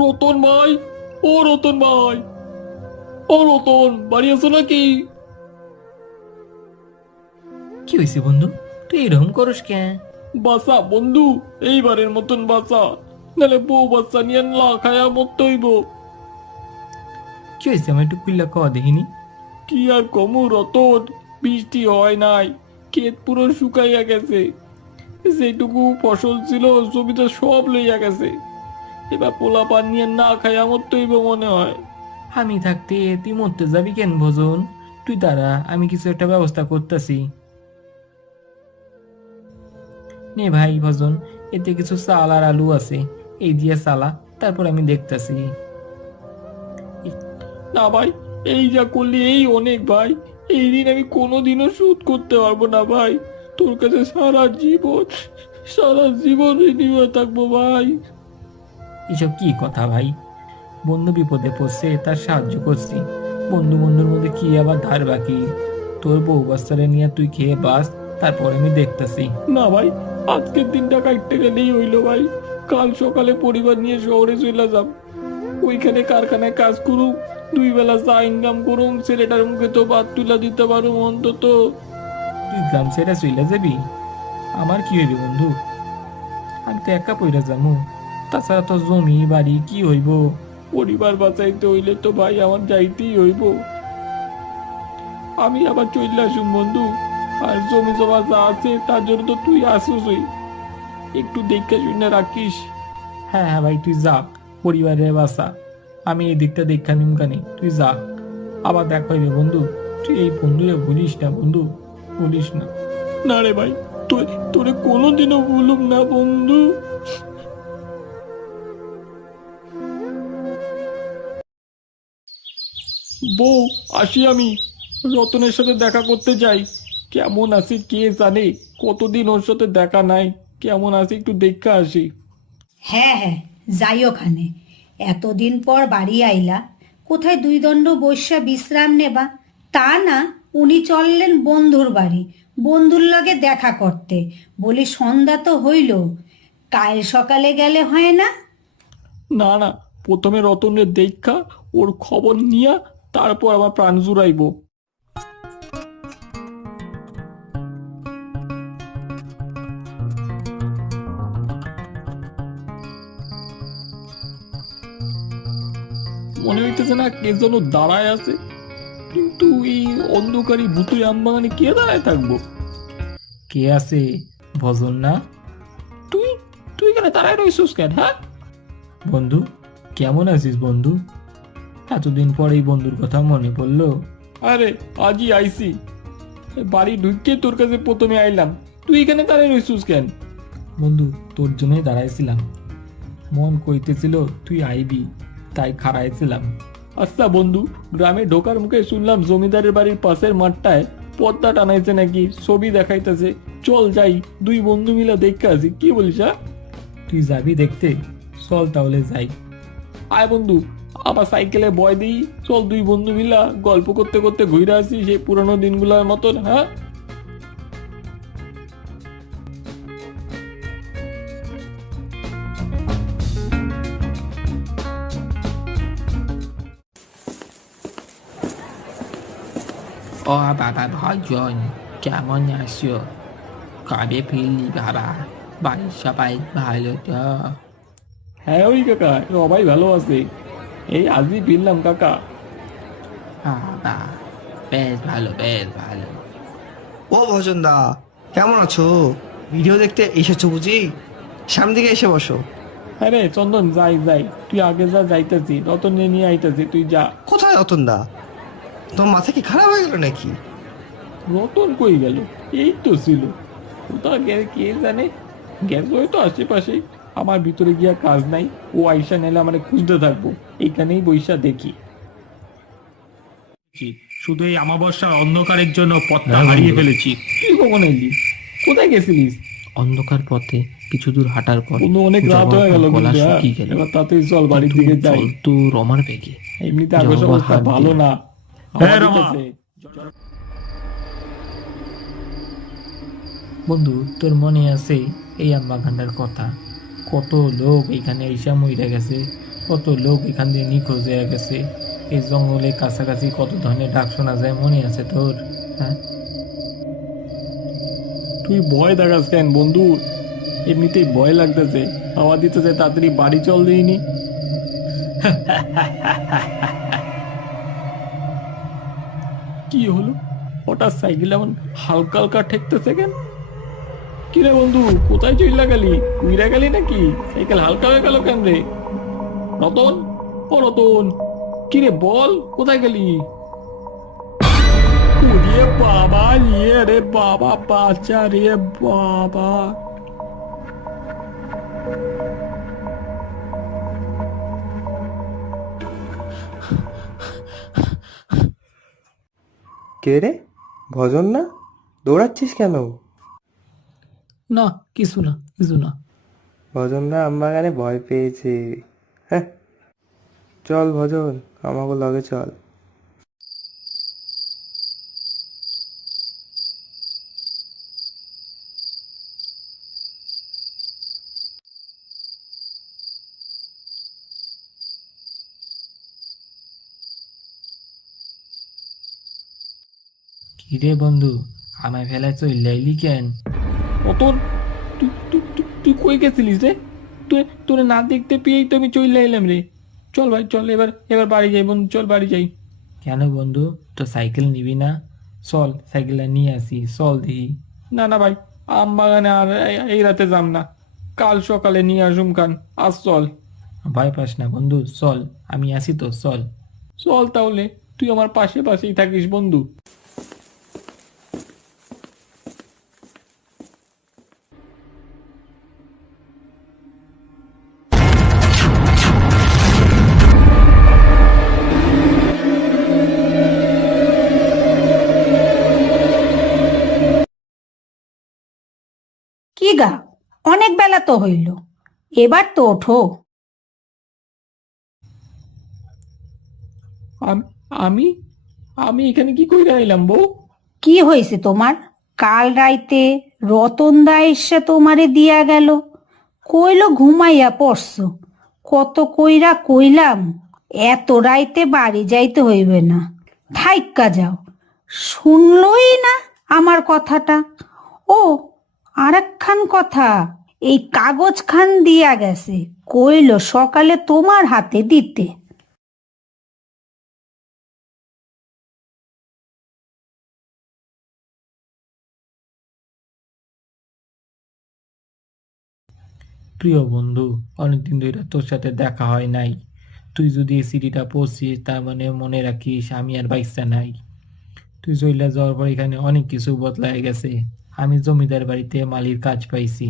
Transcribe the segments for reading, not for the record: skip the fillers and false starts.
রতন ভাই, ও রতন ভাই, ও রতন, বাড়ি আছো নাকি? কি হয়েছে বন্ধু? তুই এরকম করস কেন? বাসা বন্ধু, এইবারের মতন বাসা, নালে বউ বাচ্চা নিয়ে না খায়া মরতে হইব। কি হয়েছে আমার একটু কুল্লা কওয়া দেখিনি। কি আর কমু রতন, বৃষ্টি হয় নাই, ক্ষেত পুরো শুকাইয়া গেছে। যেটুকু ফসল ছিল জমিতে সব লইয়া গেছে। এবার পোলা পান নিয়ে না খায়া মরতে হইব মনে হয়। আমি থাকতে তুই মরতে যাবি কেন ভজন? তুই দাঁড়া, আমি কিছু একটা ব্যবস্থা করতেছি। নে ভাই ভজন, এতে কিছু চাল আর আলু আছে, এই দিয়ে চালা, তারপর আমি দেখতাছি। না ভাই, এই যা করলি এই অনেক ভাই। এই ঋণ আমি কোনোদিনও শোধ করতে পারবো না ভাই। তোর কাছে সারা জীবন ঋণী হয়ে থাকবো ভাই। এসব কি কথা ভাই? বন্ধু বিপদে পড়ছে তার সাহায্য করছি, বন্ধু বন্ধুর মধ্যে কি আবার ধার বাকি? তোর বউ বাচ্চারে নিয়ে তুই খেয়ে বাস, তারপর আমি দেখতাছি। না ভাই, আজকের দিনটা কাটতে গেলেই হইলো ভাই। কাল সকালে পরিবার নিয়ে শহরে চলে যাব। ওইখানে কারখানায় কাজ করুম, 2 বেলা চা ইনকাম করুম, ছেলেটার মুখে তো ভাত তুলা দিতে পারুম অন্তত। তুই গ্রাম ছেড়ে চলে যাবি? আমার কি হইবে বন্ধু? আমি তো একা পইরা যামু, তাছাড়া তো জমি বাড়ি কি হইব? পরিবার বাঁচাইতে হইলে তো ভাই আমার যাইতেই হইব। আমি আবার চলে আসুম বন্ধু। আর জমি জমা যা আছে তার জন্য তো তুই আসুসই, একটু দেখে শুনে রাখিস। হ্যাঁ হ্যাঁ ভাই, তুই যা, পরিবারের বাসা, আমি এই দিকটা দেখা নিমকানি, তুই যা। আবার দেখা হইবে বন্ধু, তুই এই বন্ধুরে ভুলিস না বন্ধু, ভুলিস না। না রে ভাই, তোরে কোনোদিনও ভুলুম না বন্ধু। বউ, আসি আমি। রতনের সাথে দেখা করতে যাই। কেমন আছি কে জানে, কতদিন ওর সাথে দেখা নাই। কেমন আছি একটু দেখে আসি। হ্যাঁ হ্যাঁ, যাই ওখানে। এতদিন পর বাড়ি আইলা, কোথায় দুই দণ্ড বৈশা বিশ্রাম নেবা? তা না, উনি চললেন বন্ধুর বাড়ি, বন্ধুর লগে দেখা করতে। বলি সন্ধ্যা তো হইল, কাল সকালে গেলে হয় না? না না, প্রথমে রতনের দেখা, ওর খবর নিয়া তারপর আমার প্রাণ জুড়াইব। মনে হইতেছে না কে যেন দাঁড়ায় আছে, কিন্তু এই অন্ধকারী ভুতুই আমবাগানে কে দাঁড়ায় থাকবো? কে আছে? ভজন না? তুই তুই এখানে দাঁড়ায় রইছিস কেন? হ্যাঁ বন্ধু, কেমন আছিস বন্ধু? এতদিন পর এই বন্ধুর কথা মনে পড়লো। আরে, আজই আইছি। বাড়ি ঢুকে তোর কাছে প্রথমে আইলাম, তুই এখানে দাঁড়ায় রইছিস কেন? বন্ধু, তোর জন্যই দাঁড়াইছিলাম, মন কইতেছিল তুই আইবি, তাই খাড়াইছিলাম। আচ্ছা বন্ধু, গ্রামে ঢোকার মুখে শুনলাম জমিদারের বাড়ির পাশের মাঠটায় পর্দা টানাইছে নাকি, ছবি দেখাইতেছে। চল যাই, দুই বন্ধু মিলে দেখে আসি, কি বলিস? হ্যাঁ তুই যাবি দেখতে? চল তাহলে যাই। আয় বন্ধু, আবার সাইকেলে বয় দিই। চল দুই বন্ধু মিলা গল্প করতে করতে ঘুরে আসি সেই পুরনো দিনগুলোর মতন। হ্যাঁ ও বাবা ভজন, কেমন আছো? কবে ফিরলি বাবা? বাড়ির সবাই ভালো তো? হ্যাঁ ওই কাকা, সবাই ভালো আছে। এই আজই ফিরলাম কাকা। বাবা, বেশ ভালো বেশ ভালো। ও ভজন দা, কেমন আছো? ভিডিও দেখতে এসেছো বুঝি? সামনে দিকে এসে বসো। হ্যাঁ রে চন্দন, যাই যাই, তুই আগে যা, যাইতেছি, রতন নিয়ে আইতেছি, তুই যা। কোথায় রতন দা? তোমার মাথা কি খারাপ হয়ে গেল নাকি? রতন কই গেল? এই তো ছিল। কোথা কে জানে, গেছে হয়তো আশেপাশে। আমার ভিতরে গিয়া কাজ নাই, ও আইসা নেলে আমার খুঁজতে থাকবো, এইখানেই বইসা দেখি। শুধু এই অমাবস্যার অন্ধকারের জন্য পথটা হারিয়ে ফেলেছি। তুই কখন এলি? কোথায় গেছিলিস? অন্ধকার পথে কিছু দূর হাঁটার পর বন্ধু, অনেক রাত হয়ে গেল গলা কিন্তু, হ্যাঁ? শুকিয়ে গেল। এবার তাতেই চল বাড়ির দিকে যাই। তো রমার বেগে এমনিতে আকাশ যাও অবস্থা হাত ভালো দিয়ে। না। হ্যাঁ, আমাদের রমা। কাছে। বন্ধু, তোর মনে আছে এই আমবাগানটার কথা? কত লোক এখানে এসে মইরা গেছে, কত লোক এখান দিয়ে নিখোঁজ হয়ে গেছে। এই জঙ্গলের কাছাকাছি কত ধরনের ডাক শোনা যায়, মনে আছে তোর? হ্যাঁ, তুই ভয় দেখাস কেন বন্ধু? এমনিতেই ভয় লাগতেছে, হাওয়া দিতেছে, তাড়াতাড়ি বাড়ি চল দিইনি। কি হলো হঠাৎ সাইকেল এমন হালকা হালকা ঠেকতেছে কেন? কিরে বন্ধু, কোথায় চইলা গেলি? উইরা গেলি নাকি? সাইকেল হালকা হয়ে গেল কেন রে? রতন, ও রতন, কিরে বল, কোথায় গেলি? ওরে বাবা, ইয়ে রে বাবা, বাচ্চা রে বাবা। কে রে? ভজন না? দৌড়াচ্ছিস কেন? না কিছু না, কিছু না। ভজন না আমবাগানে ভয় পেয়েছে। হ্যাঁ, চল ভজন, আমাকে লগে চল। কিরে বন্ধু, আমায় ফেলায় চলে এলি কেন? রতন, তুই তুই তুই তুই কই গেছিলিস রে? তুই তোরে না দেখতে পেয়েই তো আমি চলে এলাম রে। চল ভাই চল, এবার এবার বাড়ি যাই বন্ধু, চল বাড়ি যাই। কেন বন্ধু, তো সাইকেল নিবি না? চল সাইকেলটা নিয়ে আসি, চল দিই। না না ভাই, আম বাগানে আর এই রাতে যাম না, কাল সকালে নিয়ে আসুম খান, আজ চল। ভয় পাস না বন্ধু, চল, আমি আসি তো, চল। চল তাহলে, তুই আমার পাশে পাশেই থাকিস বন্ধু। কি গা, অনেক বেলা তো হইল, এবার তো ওঠো। আমি আমি এখানে কি কইরা আইলাম বউ? কি হয়েছে তোমার? কাল রাইতে রতনদা এসে তোমারে দিয়া গেল, কইলো ঘুমাইয়া পড়ছো। কত কইরা কইলাম এত রাইতে বাড়ি যাইতে হইবে না, থাইক্কা যাও। শুনলই না আমার কথাটা। ও, আরেকখান কথা, এই কাগজ খান দিয়া গেছে, কইলো সকালে তোমার হাতে দিতে। প্রিয় বন্ধু, অনেকদিন ধরে তোর সাথে দেখা হয় নাই। তুই যদি এই সিডিটা পড়ছিস, তার মানে মনে রাখিস আমি আর বাইসা নাই। তুই চইলা যাওয়ার পর এখানে অনেক কিছু বদলায় গেছে। আমি জমিদার বাড়িতে মালির কাজ পাইছি।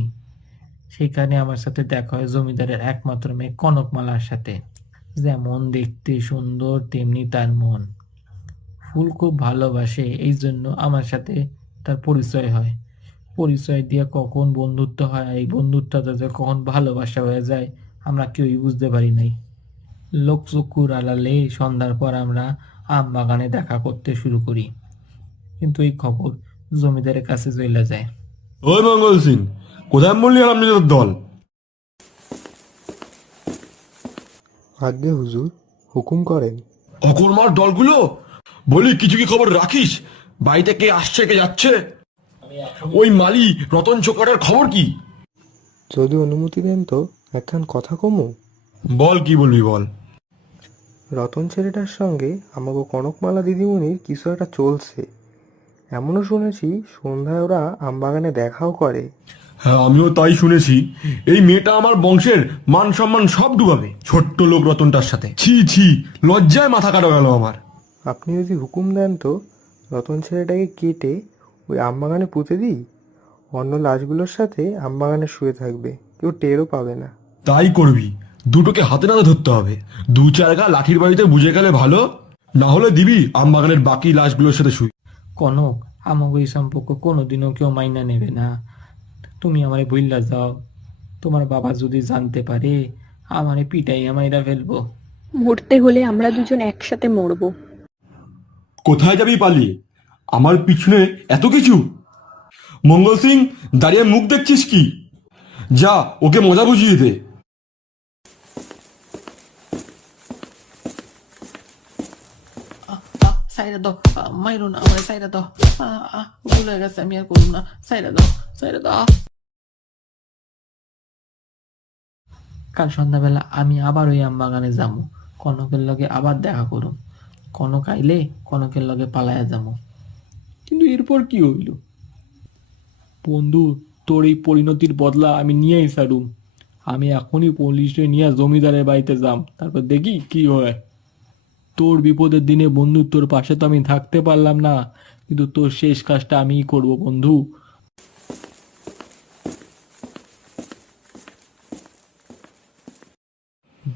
সেখানে আমার সাথে দেখা হয় জমিদারের একমাত্র মেয়ে কনকমালার সাথে। যেমন দেখতে সুন্দর, তেমনি তার মন। ফুল খুব ভালোবাসে, এই জন্য আমার সাথে তার পরিচয় হয়। পরিচয় দিয়ে কখন বন্ধুত্ব হয়, আর এই বন্ধুত্বটা যে কখন ভালোবাসা হয়ে যায় আমরা কেউই বুঝতে পারি নাই। লোকচক্ষুর আড়ালে সন্ধ্যার পর আমরা আম বাগানে দেখা করতে শুরু করি, কিন্তু এই খবর জমিদারের কাছে চলে যায়। ওই মঙ্গল সিং, কোথায় বললি আর আপনাদের দল? আজ্ঞে হুজুর, হুকুম করেন। অকর্মার দলগুলো, বলি কিছু কি খবর রাখিস? বাড়িতে কে আসছে কে যাচ্ছে? ওই মালি রতন চোকাটার খবর কি? যদি অনুমতি দেন তো একখান কথা কমু। বল, কি বলবি বল। রতন ছেলেটার সঙ্গে আমাকে কনকমালা দিদিমণির কিছু একটা চলছে। এমনও শুনেছি সন্ধ্যায় ওরা আমবাগানে দেখাও করে। হ্যাঁ, আমিও তাই শুনেছি। এই মেয়েটা আমার বংশের মান সম্মান সব ডুবাবে, ছোট্ট লোক রতনটার সাথে। ছি ছি, লজ্জায় মাথা কাটা গেল আমার। আপনি যদি হুকুম দেন তো রতন ছেলেটাকে কেটে ওই আমবাগানে পুঁতে দিই। অন্য লাশগুলোর সাথে আমবাগানে শুয়ে থাকবে, কেউ টেরও পাবে না। তাই করবি, দুটোকে হাতে নাতে ধরতে হবে। দু চার গা লাঠির বাড়িতে বুঝে গেলে ভালো, না হলে দিবি আমবাগানের বাকি লাশগুলোর সাথে শুই। কনক, আমাকে এই সম্পর্ক কোনোদিনও কেউ মাইনা নেবে না। তুমি আমারে ভুইল্লা যাও। তোমার বাবা যদি জানতে পারে, আমারে পিটাই আমাইরা ফেলবো। মরতে হলে আমরা দুজন একসাথে মরবো। কোথায় যাবি পালিয়ে? আমার পিছনে এত কিছু? মঙ্গল সিং, দাঁড়িয়ে মুখ দেখছিস কি? যা, ওকে মজা বুঝিয়ে দে। সাইরা দাও, মাইরো না আমার, সাইরা দাও, ভুল হয়ে গেছে, আমি আর করবো না, সাইরা দাও, সাইরা দাও। কাল সন্ধ্যাবেলা আমি আবার ওই আম বাগানে যাবো, কনকের লগে আবার দেখা করুম। কনক আইলে কনকের লগে পালাইয়া যাবো। কিন্তু এরপর কি হইল? বন্ধু, তোর এই পরিণতির বদলা আমি নিয়েই ছাড়ুম। আমি এখনই পুলিশে নিয়ে জমিদারের বাড়িতে যাম, তারপর দেখি কি হয়। তোর বিপদের দিনে বন্ধু তোর পাশে তো আমি থাকতে পারলাম না, কিন্তু তোর শেষ কাজটা আমিই করব বন্ধু।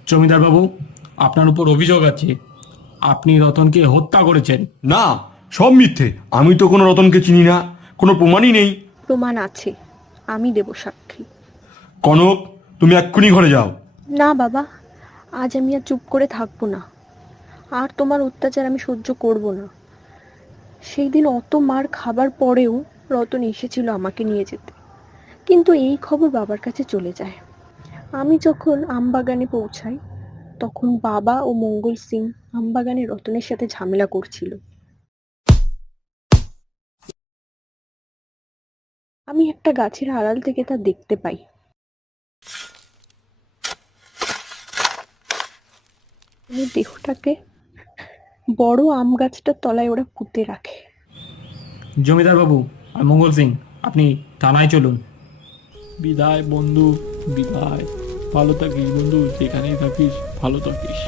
জমিদার বাবু, আপনার উপর অভিযোগ আছে, আপনি রতনকে হত্যা করেছেন। না, সব মিথ্যে। আমি তো কোনো রতনকে চিনি না, কোনো প্রমাণই নেই। প্রমাণ আছে, আমি দেব সাক্ষী। কনক, তুমি এক্ষুনি ঘরে যাও। না বাবা, আজ আমি আর চুপ করে থাকবো না। আর তোমার অত্যাচার আমি সহ্য করব না। সেই দিন অত মার খাবার পরেও রতন এসেছিল আমাকে নিয়ে যেতে, কিন্তু এই খবর বাবার কাছে চলে যায়। আমি যখন আমবাগানে পৌঁছাই তখন বাবা ও মঙ্গল সিং আমবাগানে রতনের সাথে ঝামেলা করছিল। আমি একটা গাছের আড়াল থেকে তা দেখতে পাই। এই দেহটাকে বড় আম গাছটার তলায় ওরা পুঁতে রাখে। জমিদার বাবু আর মঙ্গল সিং, আপনি থানায় চলুন। বিদায় বন্ধু, বিদায়। ভালো থাকিস বন্ধু, যেখানেই থাকিস ভালো থাকিস।